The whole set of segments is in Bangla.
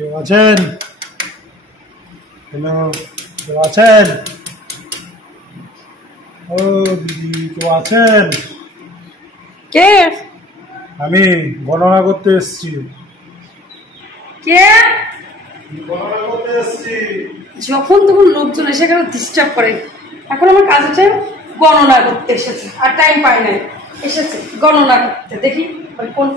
কেউ আছেন? হ্যালো, কেউ আছেন? ও দিদি, কেউ আছেন? কে? আমি গণনা করতে এসেছি। কে? গণনা করতে এসেছি। যখন তখন লোকজন এসে কেন ডিস্টার্ব করে। এখন আমার কাজ হচ্ছে গণনা করতে এসেছে, আর টাইম পাই নাই, এসেছে গণনা করতে। দেখি কোন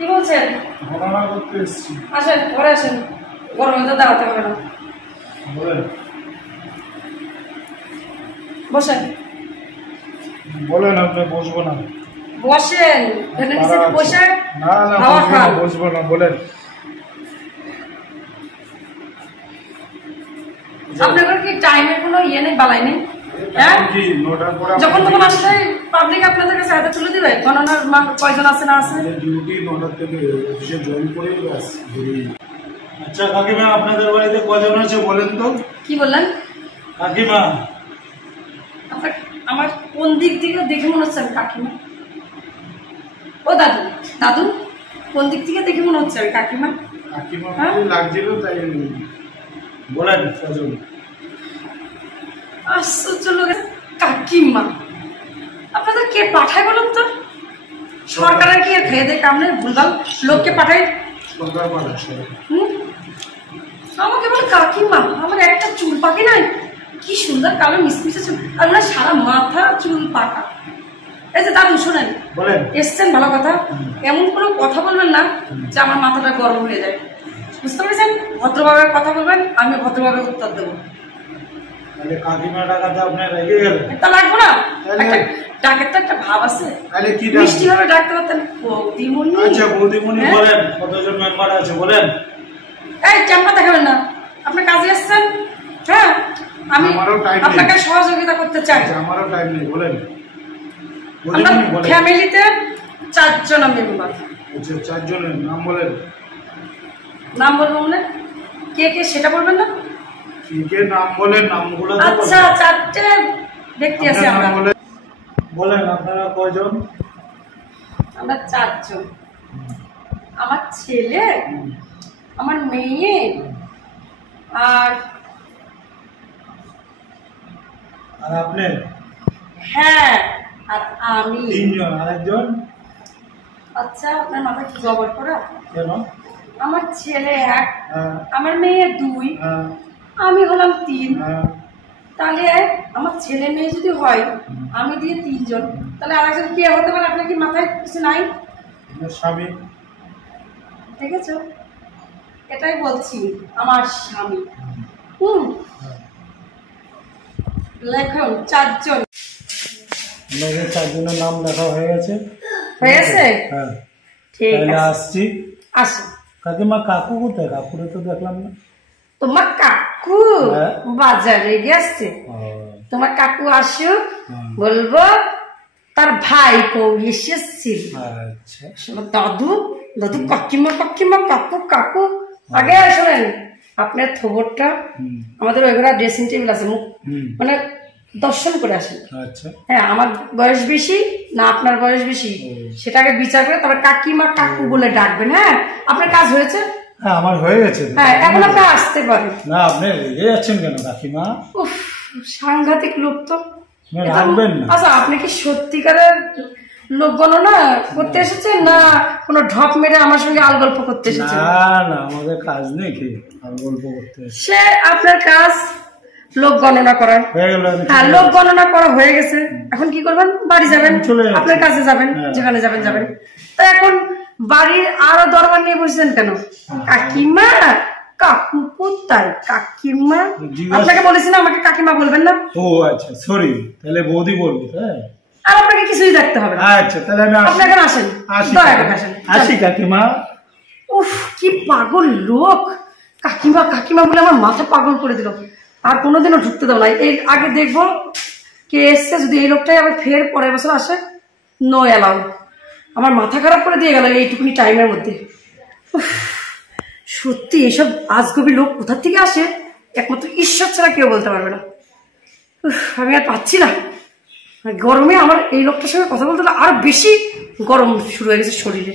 কি বলছেন? গণনা করতে এসেছি। আসেন, ঘরে আসেন, গরমে তো দাঁড়াতে হবে না। বলেন। বসেন। বলেন, আপনি বসবো না। বসেন, বসে না না, হাওয়া খান। বসবো না, বলেন। আপনাদের কি টাইমের কোনো ইয়ে নেই, বালাই নেই? হ্যাঁ, যখন তখন আসলে পাবলিক আপনাদের কাছে হাতে তুলে দিবে গণনার কয়জন আছে না আছে। ডিউটি 9টা থেকে অফিসে জয়েন করে ব্যাস। আচ্ছা কাকিমা, আপনাদের বাড়িতে কজন আছে বলেন তো? কি বললেন কাকিমা? আপনার আমার কোন দিক থেকে দেখে মনে হচ্ছে আমি কাকিমা? ও দাদু, দাদু কোন দিক থেকে দেখে মনে হচ্ছে আমি কাকিমা? কাকিমা লাগছিল তাই বলেন কজন? আশ্চর্য লোক, কাকিমা। আপনাদের কে পাঠায় বলুন তো? সরকারের কি খেয়ে দেয় কামনে ভুলভাল লোককে পাঠায়? সরকার পাঠায়। আমাকে বলে কাকিমা, আমার একটা চুল পাকে নাই, কি সুন্দর কালো মিশমিশে চুল, আর না সারা মাথা চুল পাকা। এই যে দাদু শোনেন, বলেন। এসছেন ভালো কথা, এমন কোনো কথা বলবেন না যে আমার মাথাটা গরম হয়ে যায়, বুঝতে পেরেছেন? ভদ্রভাবে কথা বলবেন, আমি ভদ্রভাবে উত্তর দেবো। কাকিমা ডাকাতে আপনার রেগে গেল? তা লাগবো না, ডাকের তো একটা ভাব আছে, মিষ্টি ভাবে ডাকতে পারতেন বৌদিমণি। আচ্ছা বৌদিমণি বলেন, কতজন মেম্বার আছে বলেন? এই চাম্পা দেখাবেন না, আপনার কাজে আসছেন। হ্যাঁ, আমি আপনাকে সহযোগিতা করতে চাই। আমারও টাইম নেই, বলেন। আমরা ফ্যামিলিতে 4 জন মেম্বার। আচ্ছা, 4 জনের নাম বলেন। নাম বলবো মানে কে কে সেটা বলবেন না? কে নাম বলেন, নামগুলো আচ্ছা, 4টে ব্যক্তি আছে আমরা। বলেন আপনারা কয়জন? আমরা 4 জন। আমার ছেলে, আমার মেয়ে, আর আপনি? হ্যাঁ, আর আমি। 3 জন। আরেকজন? আচ্ছা, আপনার মাথায় কি জবর করা? কেন? আমার ছেলে 1, আমার মেয়ে 2, আমি হলাম 3। তাহলে আমার ছেলে মেয়ে যদি হয়, আমি দিয়ে 3 জন, তাহলে আরেকজন কে হতে পারে? আপনার কি মাথায় কিছু নাই? স্বামী। দেখেছো, এটাই বলছি, আমার স্বামী। লেখুন 4 জন। আমাদের 4 জনের নাম লেখা হয়ে গেছে। হয়ে গেছে? হ্যাঁ, ঠিক আছে, আসছি। আসুন। কাকিমা, কাকু কোথায়? কাকুরে তো দেখলাম না। তোমার কাকু বাজারে গেছে। তোমার কাকু আসুক, বলবো তার ভাই কৌ এসেছিল। আচ্ছা, দাদু দাদু, কাকিমা কাকিমা, কাকু কাকু। আগে শোনেন, আপনার খবরটা আমাদের ওইগুলা ড্রেসিং টেবিল আছে, মানে দর্শন করে আসেন। আচ্ছা, হ্যাঁ, আমার বয়স বেশি না আপনার বয়স বেশি সেটাকে বিচার করে তারপর কাকিমা কাকু বলে ডাকবেন। হ্যাঁ, আপনার কাজ হয়েছে? হ্যাঁ, আমার হয়ে গেছে। হ্যাঁ, এখন আপনি আসতে পারেন। না, আপনি রেগে যাচ্ছেন কেন কাকিমা? উফ, সাংঘাতিক লোক তো। রাখবেন না। আচ্ছা, আপনি কি সত্যিকারের লোক গণনা করতে এসেছেন, না কোনো ঢপ মেরে আমার সঙ্গে আল গল্প করতে এসেছেন? না না, আমাদের কাজ নেই কি আল গল্প করতে। সে আপনার কাজ লোক গণনা করার। হ্যাঁ, লোক গণনা করা হয়ে গেছে, এখন কি করবেন? বাড়ি যাবেন, আপনার কাছে যাবেন, যেখানে যাবেন যাবেন। তো এখন বাড়ির আরো দরবার নিয়ে বসেছেন কেন? কাকিমা কাকু কোথায়? কাকিমা, আপনাকে বলেছি না আমাকে কাকিমা বলবেন না? ও আচ্ছা, সরি, তাহলে বৌদি বলবো। হ্যাঁ, আর আপনাকে কিছুই দেখতে হবে না। আচ্ছা, তাহলে আমি আপনি এখন আসেন, আসি কাকিমা। উফ, কি পাগল লোক! কাকিমা কাকিমা বলে আমার মাথা পাগল করে দিল। আর কোনোদিনও ঢুকতে দেবো না। এর আগে দেখবো কে এসছে, যদি এই লোকটাই আবার ফের পরের বছর আসে, নো অ্যালাউ। আমার মাথা খারাপ করে দিয়ে গেল এইটুকুনি টাইমের মধ্যে। সত্যি এসব আজগবি লোক কোথা থেকে আসে, একমাত্র ঈশ্বর ছাড়া কেউ বলতে পারবে না। আমি আর পাচ্ছি না, গরমে আমার এই লোকটার সঙ্গে কথা বলতে আর বেশি গরম শুরু হয়ে গেছে শরীরে।